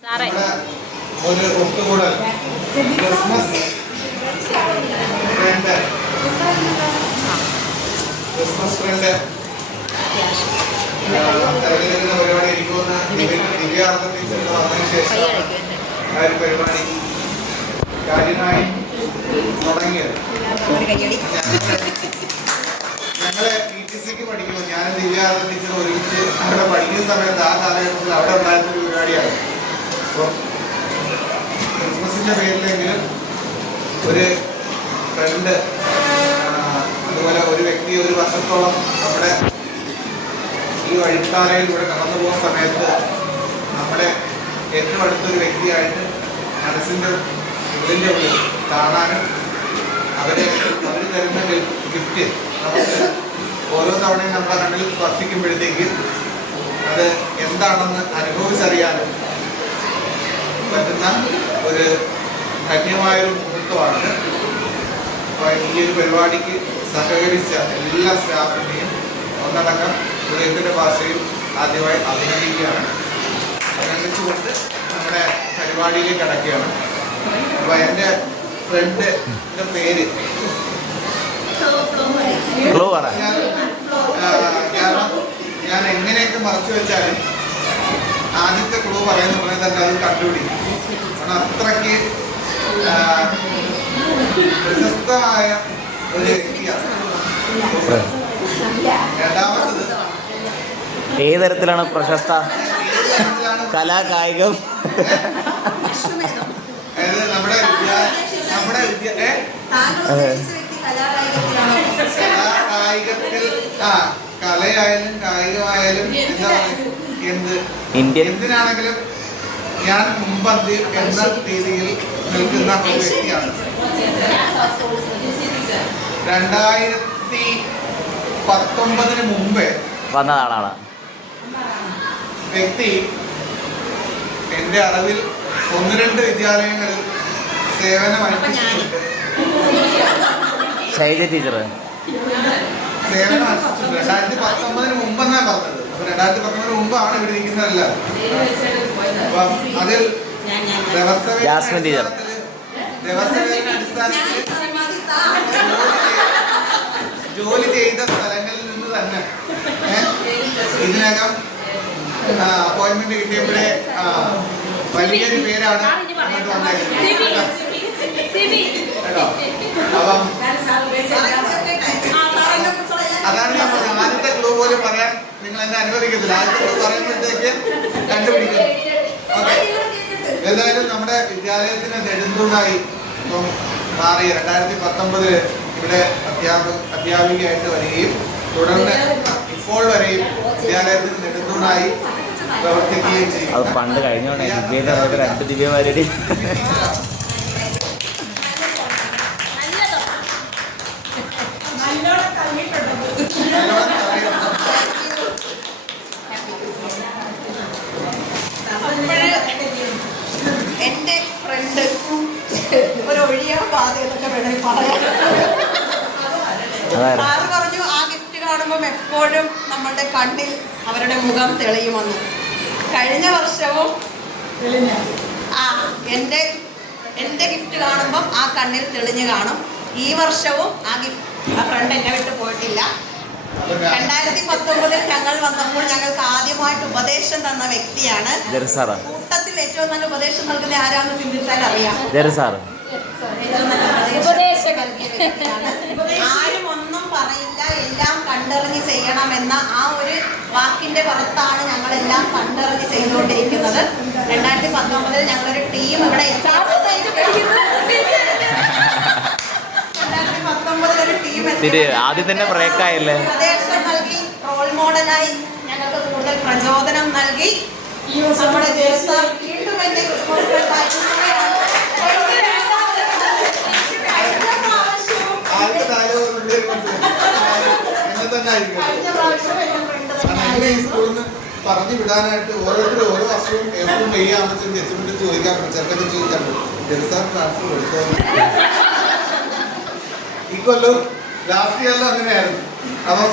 സാറേ. ഒരു ഒത്തുകൂടൽ. ക്രിസ്മസ് ഫ്രണ്ട് ക്രിസ്മസ് ഫ്രണ്ട് തെരഞ്ഞെടുക്കുന്ന പരിപാടി ഇരിക്കുമെന്ന് ദിവ്യാർത്ഥ ടീച്ചർ വന്നതിന് ശേഷം ആ ഒരു പരിപാടി കാര്യമായി തുടങ്ങിയത്. ഞങ്ങൾ പി ടി സിക്ക് പഠിക്കുമ്പോൾ ഞാൻ ദിവ്യാർത്ഥ ടീച്ചർ ഒരുമിച്ച് അവിടെ പഠിക്കുന്ന സമയത്ത് ആ കാലഘട്ടത്തിൽ അവിടെ ഉണ്ടായിരുന്ന പരിപാടിയാണ് അപ്പോൾ ക്രിസ്മസിന്റെ പേരിലെങ്കിലും ഒരു ഫ്രണ്ട് അതുപോലെ ഒരു വ്യക്തി ഒരു വർഷത്തോളം നമ്മുടെ ഈ വഴിത്താറയിൽ ഇവിടെ കടന്നു പോകുന്ന സമയത്ത് നമ്മുടെ ഏറ്റവും അടുത്തൊരു വ്യക്തിയായിട്ട് മനസ്സിന്റെ ഉള്ളിന്റെ ഉള്ളിൽ കാണാനും അവരെ അവർ തരുന്ന ഗിഫ്റ്റ് നമുക്ക് ഓരോ തവണയും നമ്മുടെ കണ്ണിൽ സ്പർശിക്കുമ്പോഴത്തേക്ക് അത് എന്താണെന്ന് അനുഭവിച്ചറിയാനും പറ്റുന്ന ഒരു ധന്യമായൊരു മുഹൂർത്തമാണ് അപ്പോൾ ഈ ഒരു പരിപാടിക്ക് സഹകരിച്ച എല്ലാ സ്റ്റാഫിനെയും ഒന്നടങ്കം ഹൃദയത്തിന്റെ ഭാഷയിൽ ആദ്യമായി അഭിനന്ദിക്കുകയാണ്. അഭിനന്ദിച്ചുകൊണ്ട് നമ്മുടെ പരിപാടിയിലേക്ക് അടക്കുകയാണ് അപ്പോൾ എന്റെ ഫ്രണ്ടിന്റെ പേര് ഞാൻ ഞാൻ എങ്ങനെയൊക്കെ മറച്ചു വെച്ചാലും ആദ്യത്തെ ക്ലൂ പറയുന്ന പോലെ തന്നെ അത് കണ്ടുപിടിക്കും. കാരണം അത്രയ്ക്ക് പ്രശസ്തമായ ഒരു വ്യക്തിയാണ്. രണ്ടാമത്തത്. ഏത് തരത്തിലാണ് പ്രശസ്ത? കലാകായികം കലാ കായികം. നമ്മുടെ വിദ്യാ നമ്മുടെ? കലാകായികത്തിൽ ആ കലയായാലും കായികമായാലും എന്താ പറയുക? ഇന്ത്യൻ എന്തിനാണെങ്കിലും ഞാൻ മുമ്പന്തി എന്ന രീതിയിൽ നിൽക്കുന്ന ഒരു വ്യക്തിയാണ്. രണ്ടായിരത്തി പത്തൊമ്പതിന് മുമ്പേ വന്ന ആളാണ്. വ്യക്തി എന്റെ അറിവിൽ ഒന്ന് രണ്ട് വിദ്യാലയങ്ങളിൽ സേവനമനുഷ്ഠിച്ചിട്ടുണ്ട് ശൈജ ടീച്ചർ സേവനം അനുഷ്ഠിച്ചിട്ടുണ്ട് രണ്ടായിരത്തി പത്തൊമ്പതിന് മുമ്പെന്നാണ് പറഞ്ഞത്? രണ്ടായിരത്തി പത്തൊമ്പതിന് മുമ്പാണ് ഇവിടെ ഇരിക്കുന്നതല്ല. അപ്പം അതിൽ ജാസ്മിൻ ടീച്ചർ. ജോലി ചെയ്ത സ്ഥലങ്ങളിൽ നിന്ന് തന്നെ ഇതിനകം അപ്പോയിന്റ്മെന്റ് കിട്ടിയപ്പോഴേ വലിയൊരു പേരാണ് അങ്ങോട്ട് വന്നേക്കുന്നത്. കേട്ടോ? അപ്പം അതാണ് ഞാൻ പറഞ്ഞത്. ആദ്യത്തെ ക്ലൂ പോലും പറയാൻ നിങ്ങൾ എന്നെ അനുവദിക്കത്തില്ല. ആദ്യത്തെ ക്ലൂ പറയുമ്പോഴത്തേക്ക് കണ്ടുപിടിക്കും ഓക്കെ. എന്തായാലും നമ്മുടെ വിദ്യാലയത്തിന് നെടുന്തൂണായി ഇപ്പം മാറി രണ്ടായിരത്തി പത്തൊമ്പതിൽ ഇവിടെ അധ്യാപക അധ്യാപികയായിട്ട് വരികയും തുടർന്ന് ഇപ്പോൾ വരെയും വിദ്യാലയത്തിന് നെടുന്തൂണായി പ്രവർത്തിക്കുകയും ചെയ്യും. അത് പണ്ട് കഴിഞ്ഞോണ്ടേ രണ്ട് ദിവ്യമാരുടെ എന്റെ ഫ്രണ്ട് ഒരു ഒഴിയാ പാത എന്നൊക്കെ വേണമെങ്കിൽ പറയാം. സാറ് പറഞ്ഞു ആ ഗിഫ്റ്റ് കാണുമ്പോൾ എപ്പോഴും നമ്മളുടെ കണ്ണിൽ അവരുടെ മുഖം തെളിയുമെന്ന് കഴിഞ്ഞ വർഷവും ആ എന്റെ എന്റെ ഗിഫ്റ്റ് കാണുമ്പം ആ കണ്ണിൽ തെളിഞ്ഞ് കാണും. ഈ വർഷവും ആ ഗിഫ്റ്റ് ആ ഫ്രണ്ട് എന്നെ വിട്ട് പോയിട്ടില്ല. രണ്ടായിരത്തി പത്തൊമ്പതിൽ ഞങ്ങൾ വന്നപ്പോൾ ഞങ്ങൾക്ക് ആദ്യമായിട്ട് ഉപദേശം തന്ന വ്യക്തിയാണ്. കൂട്ടത്തിൽ ഏറ്റവും നല്ല ഉപദേശം നൽകുന്ന ആരാന്ന് ചിന്തിച്ചാൽ അറിയാം. ആരും ഒന്നും പറയില്ല എല്ലാം കണ്ടറിഞ്ഞ് ചെയ്യണമെന്ന ആ ഒരു വാക്കിന്റെ പുറത്താണ് ഞങ്ങൾ എല്ലാം കണ്ടറിഞ്ഞ് ചെയ്തുകൊണ്ടിരിക്കുന്നത്. രണ്ടായിരത്തി പത്തൊമ്പതിൽ ഞങ്ങളൊരു ടീം ഇവിടെ രണ്ടായിരത്തി പത്തൊമ്പതിൽ ഒരു ടീം ശരി ആദ്യം തന്നെ ബ്രേക്ക് ആയല്ലേ ഉപദേശം നൽകി റോൾ മോഡലായി ഞങ്ങൾക്ക് കൂടുതൽ പ്രചോദനം നൽകി. നമ്മുടെ ജേസർ വീണ്ടും എന്റെ പറഞ്ഞു വിടാനായിട്ട് ഓരോരുത്തരും ഓരോ വർഷവും എപ്പോഴും വെയ്യാകുമ്പോഴത്തേക്കും ചെച്ചുമിട്ട് ചോദിക്കാറുണ്ട് ചെറുക്കൻ ചോദിക്കാറുണ്ട് ജലസാർ ട്രാൻസ്ഫർ എടുത്തോ ഈ കൊല്ലം ലാസ്റ്റ് ഇയറിലും അങ്ങനെയായിരുന്നു. അപ്പം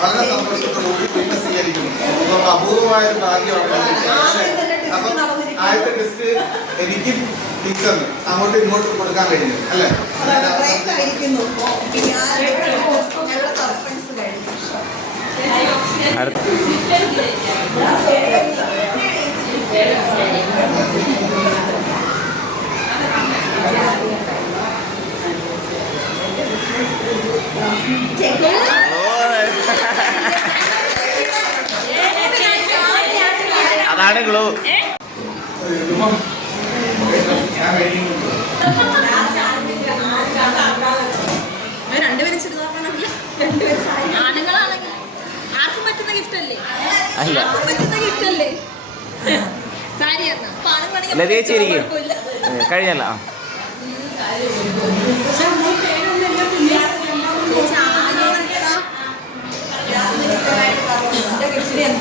വളരെ സന്തോഷത്തോടുകൂടി വീണ്ടും സ്വീകരിക്കുന്നു. അപ്പം അപൂർവമായ ഒരു ഭാഗ്യമാണ് അപ്പം ആദ്യത്തെ ടെസ്റ്റ് എനിക്ക് ടീച്ചറിന് അങ്ങോട്ടും ഇങ്ങോട്ടും കൊടുക്കാൻ കഴിഞ്ഞു. അല്ലേ? അടുത്ത അതാണ് ഗ്ലൂ ഞാൻ കഴിയുന്നുണ്ട് രണ്ടുപേരും ചുരിദാറാണെങ്കിൽ രണ്ടുപേരും സാരി ആണുങ്ങളാണെങ്കിൽ ആർക്കും പറ്റുന്ന ഗിഫ്റ്റ് അല്ലേ അല്ല ആർക്കും പറ്റുന്ന ഗിഫ്റ്റ് അല്ലേ സാരി എന്നാ അപ്പൊ ആണുങ്ങളാണെങ്കിൽ ഇല്ല, ചേച്ചി ഇരിക്ക്. ഗ്ലോ ഏ, കഴിഞ്ഞല്ല. ആ.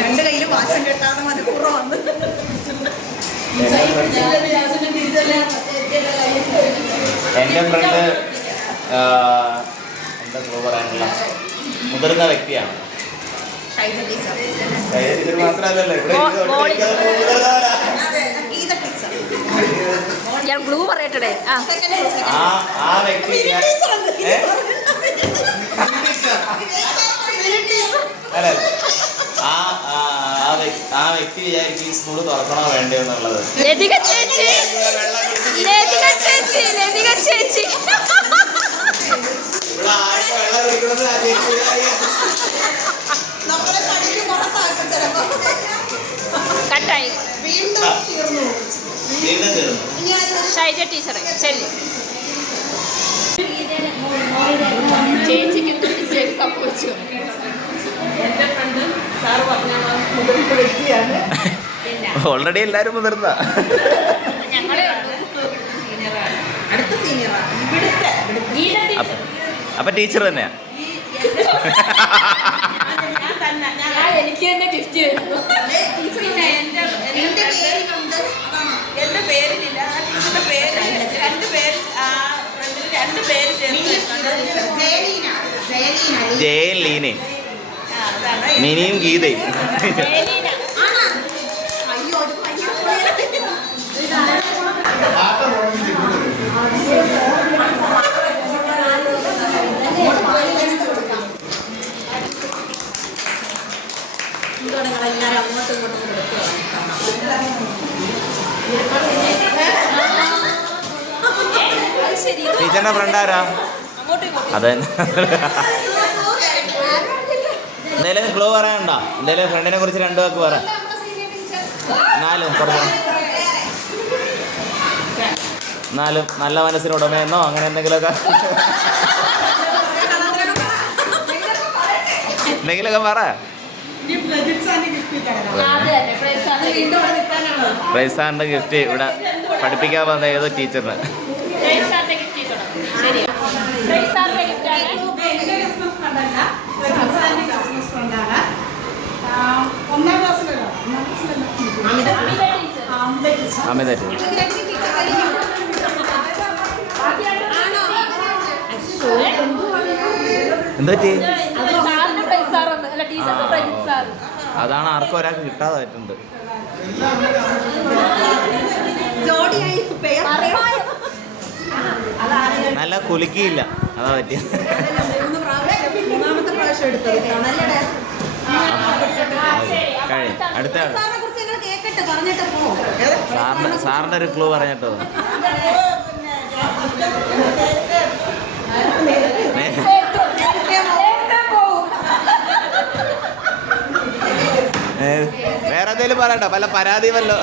രണ്ട് കയ്യിലും വാശം കെട്ടാതെ മനഃപൂർവം വന്ന് എന്റെ ഫ്രണ്ട് എന്താ പറയാനുള്ള മുതിർന്ന വ്യക്തിയാണ്. ഗീത ടീച്ചർ ഞാൻ ഗ്ലൂ പറയട്ടെ ആ. സെക്കൻഡ് ആ ആ വ്യക്തി ഞാൻ- ഏ? അല്ല? ആ ആ ആ വ്യക്തി ആ വ്യക്തി വിചാരിക്കും ഈ സ്കൂൾ തുറക്കണോ വേണ്ടയോ എന്നുള്ളത്. ലതിക ചേച്ചി. ലതിക ചേച്ചി. ലതിക ചേച്ചി ഇവിടെ ആർക്കും വെള്ളം കുടിക്കണമെന്ന് വീണ്ടും തീർന്നു. വീണ്ടും തീർന്നു. ഷൈജ ടീച്ചറെ ശരി ചേച്ചിക്ക് മിസ്റ്റേക്ക് സംഭവിച്ചു എന്റെ ഫ്രണ്ട് സാറ് പറഞ്ഞ മുതിർന്ന വ്യക്തിയാണ്. ഓൾറെഡി എല്ലാരും മുതിർന്ന? ഞങ്ങളെ അടുത്ത സീനിയറാണ് ഇവിടുത്തെ അപ്പ- അപ്പൊ ടീച്ചർ തന്നെയാ? ഞാൻ എനിക്ക് തന്നെ ഗിഫ്റ്റ് ചെയ്യുന്നു പിന്നെ എന്റെ എന്റെ പേരിലുണ്ട്. എന്റെ പേരിലില്ല. ആ പേര് രണ്ട് പേര് ആ ഫ്രണ്ടിൽ രണ്ട് പേര് ജയൻ ആ, അതാണ് മിനിയും ഗീതയും. അയ്യോ ഓടുന്നത് ഇങ്ങോട്ട് അങ്ങോട്ടും ഇങ്ങോട്ടും കൊടുക്കുക ടീച്ചറിന്റെ ഫ്രണ്ട് ആരാ? അതെ. എന്തായാലും ക്ലോ പറയണ്ട എന്തായാലും ഫ്രണ്ടിനെ കുറിച്ച് രണ്ടു വാക്ക് പറ എന്നാലും കുറച്ച്. എന്നാലും നല്ല മനസ്സിന് ഉടമയെന്നോ അങ്ങനെ എന്തെങ്കിലുമൊക്കെ? എന്തെങ്കിലുമൊക്കെ പറ. പ്രൈസാറിന്റെ ഗിഫ്റ്റ് ഇവിടെ പഠിപ്പിക്കാൻ വന്ന ഏതോ ടീച്ചറിന് അമിത എന്താ ടീച്ചർ. അതാണ് ആർക്കും ഒരാൾക്ക് കിട്ടാതായിട്ടുണ്ട്. നല്ല കുലുക്കിയില്ല. അതാ പറ്റിയ. അടുത്ത കുറിച്ച് ഞങ്ങൾ കേക്കട്ടെ പറഞ്ഞിട്ട് പോ. സാറിന്റെ സാറിന്റെ ഒരു ക്ലൂ പറഞ്ഞിട്ടോ പറയട്ടോ പല പരാതി വല്ലോ.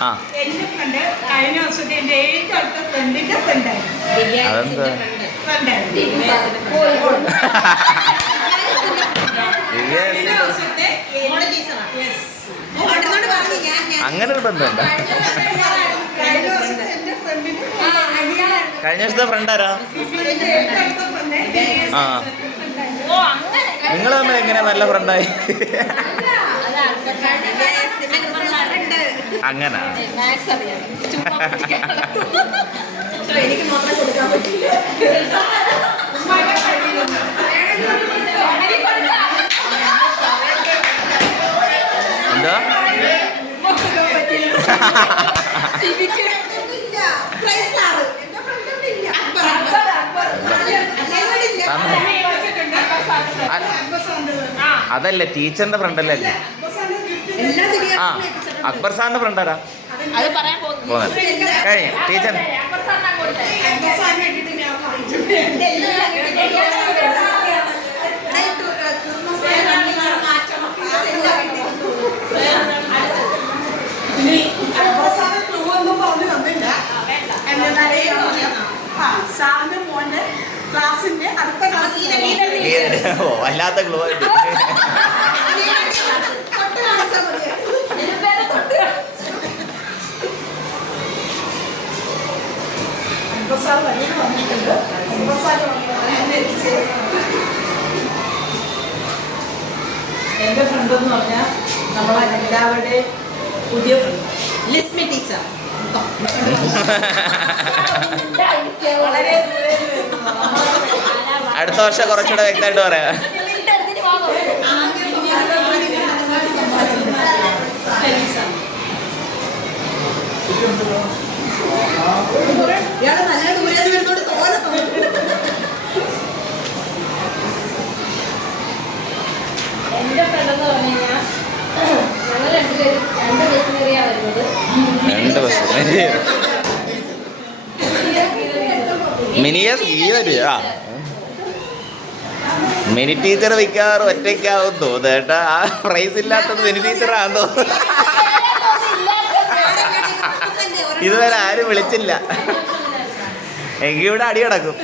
ആ എന്റെ ഫ്രണ്ട് കഴിഞ്ഞ എന്റെ ഏറ്റവും അടുത്ത ഫ്രണ്ടിന്റെ ഫ്രണ്ടായിരുന്നു അങ്ങനെ ഒരു ബന്ധമുണ്ടോ കഴിഞ്ഞ വർഷത്തെ ഫ്രണ്ട് ആരാ? എന്റെ അടുത്ത ഫ്രണ്ട് ആ. അങ്ങനെ. നിങ്ങൾ തമ്മിൽ എങ്ങനെ നല്ല ഫ്രണ്ടായി അങ്ങനെ. എന്താ? അറിയാം ചുമ്മാ എനിക്ക് മാത്രം കൊടുക്കാൻ പറ്റില്ല എന്തോ ഇല്ല പ്രൈസ് ആറ് എന്റെ ഫ്രണ്ട് ഇവിടെ ഇല്ല തന്നു. അ- അതല്ലേ ടീച്ചറിന്റെ ഫ്രണ്ട് അല്ലേ ആ അക്ബർ സാറിന്റെ ഫ്രണ്ട് ആരാ? അത് പറയാൻ പോകുന്നു. പോകുന്നത്. കഴിഞ്ഞു ടീച്ചർ. സാറിന്റെ മോന്റെ ക്ലാസ്സിന്റെ അടുത്ത ക്ലാസ് ഓ വല്ലാത്ത ഗ്ലോ സാർ വഴിയിൽ വന്നിട്ടുണ്ട് സാർ എന്റെ ഫ്രണ്ട് എന്ന് പറഞ്ഞാൽ നമ്മളെ എല്ലാവരുടെയും പുതിയ ഫ്രണ്ട് ലിസ്മി ടീച്ചർ. അടുത്ത വർഷം കുറച്ചുകൂടെ വ്യക്തമായിട്ട് പറയാം ഇയാൾ നല്ല ദൂരെ വരുന്നോണ്ട് തോന്നെ തോന്നുന്നു എന്റെ ഫ്രണ്ട് എന്ന് പറഞ്ഞു കഴിഞ്ഞാൽ ഞങ്ങൾ രണ്ടുപേരും രണ്ട് ബസ് കയറിയാ വരുന്നത് രണ്ട് ബസ് മിനിയസ് ഈ വരും ആ മിനി ടീച്ചർ മിക്കവാറും ഒറ്റയ്ക്കാവും തോന്നുന്നു കേട്ടാ. ആ പ്രൈസ് ഇല്ലാത്തത് മിനി ടീച്ചറാണെന്ന് തോന്നുന്നു. ഇതുവരെ ആരും വിളിച്ചില്ല. എങ്കിൽ ഇവിടെ അടി കിടക്കും.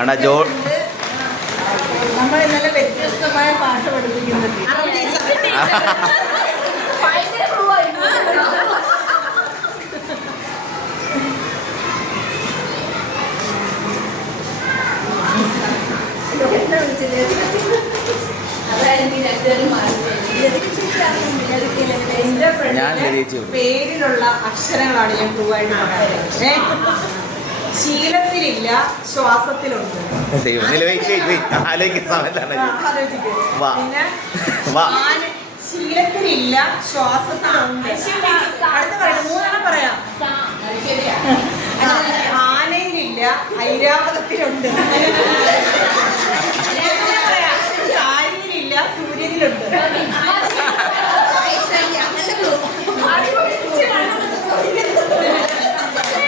ആണ്ടാ ജോ നമ്മൾ ഇന്നലെ വ്യത്യസ്തമായ പാട്ട് പഠിപ്പിക്കുന്നുണ്ട് പേരിലുള്ള അക്ഷരങ്ങളാണ് ഞാൻ? ശീലത്തിലില്ല ശ്വാസത്തിലുണ്ട്. ശീലത്തിലില്ല ശ്വാസത്തിലുണ്ട്. അടുത്ത പറയാം മൂന്നെണ്ണം പറയാം. ആ, ആനയിലില്ല ഐരാവതത്തിലുണ്ട് ഞാൻ പറയാം സാരിയിലില്ല സൂര്യനിലുണ്ട് ആ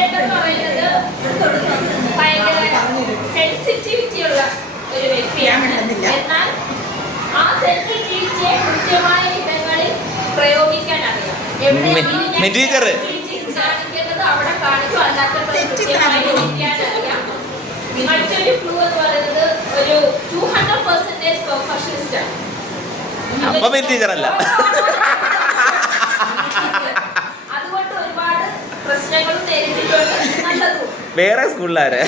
അറിയാം മറ്റൊരു ക്ലൂ എന്ന് പറയുന്നത് ഒരു ടു ഹൺഡ്രഡ് പെർസെന്റേജ് പെർഫെക്ഷനിസ്റ്റ് ആണ്. അപ്പൊ അതുകൊണ്ട് ഒരുപാട് പ്രശ്നങ്ങളും നേരിട്ടിട്ടുണ്ട്. നല്ലതും. വേറെ സ്കൂളിലാരെ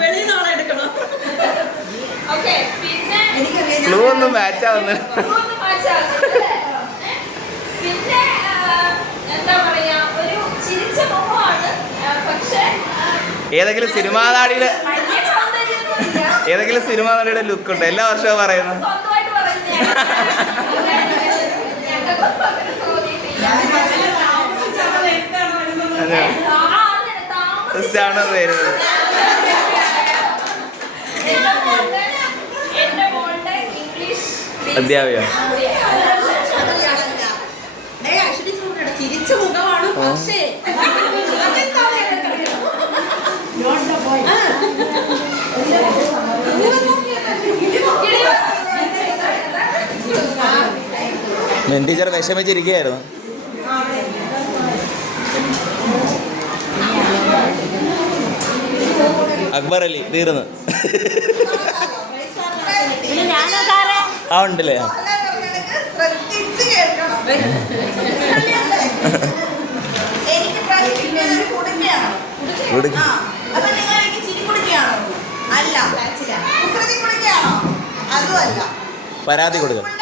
വെളിയിൽ നാളെ എടുക്കണം? ഓക്കെ പിന്നെ ക്ലൂ ഒന്നും മാച്ച് ഏതെങ്കിലും സിനിമാ നാടിയുടെ ഏതെങ്കിലും സിനിമാ നാടിയുടെ ലുക്ക് ഉണ്ട്? എല്ലാ വർഷവും പറയുന്നു ാണ് അധ്യാപിക. മുഖമാണ് പക്ഷേ ടീച്ചർ വിഷമിച്ചിരിക്കുകയായിരുന്നു. അക്ബർ അലി തീർന്നു. ആ ഉണ്ടല്ലേ? പരാതി കൊടുക്കാം.